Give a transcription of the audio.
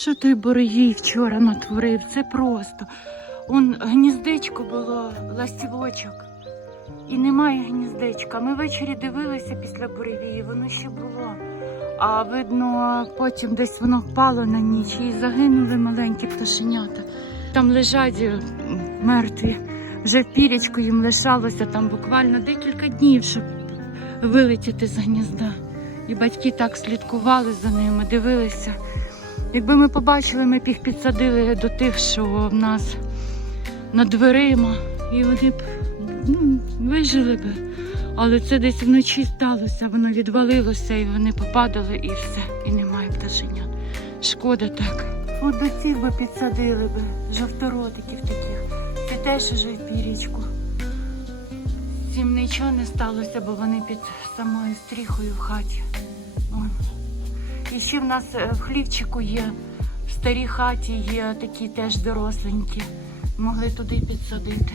Що той Борогій вчора натворив? Це просто. Он гніздечко було, ластівочок. І немає гніздечка. Ми ввечері дивилися після буревії, воно ще було. А видно, потім десь воно впало на ніч і загинули маленькі пташенята. Там лежать мертві. Вже в пірячку їм лишалося там буквально декілька днів, щоб вилетіти з гнізда. І батьки так слідкували за ними, дивилися. Якби ми побачили, ми б їх підсадили до тих, що в нас над дверима, і вони б ну, вижили б. Але це десь вночі сталося, воно відвалилося, і вони попадали, і все, і немає пташенят. Шкода так. От до цих би підсадили би, жовторотиків таких. Це теж уже пірічку. Цим нічого не сталося, бо вони під самою стріхою в хаті. Вон. І ще в нас е, в хлівчику є, в старій хаті є такі теж доросленькі. Могли туди підсадити.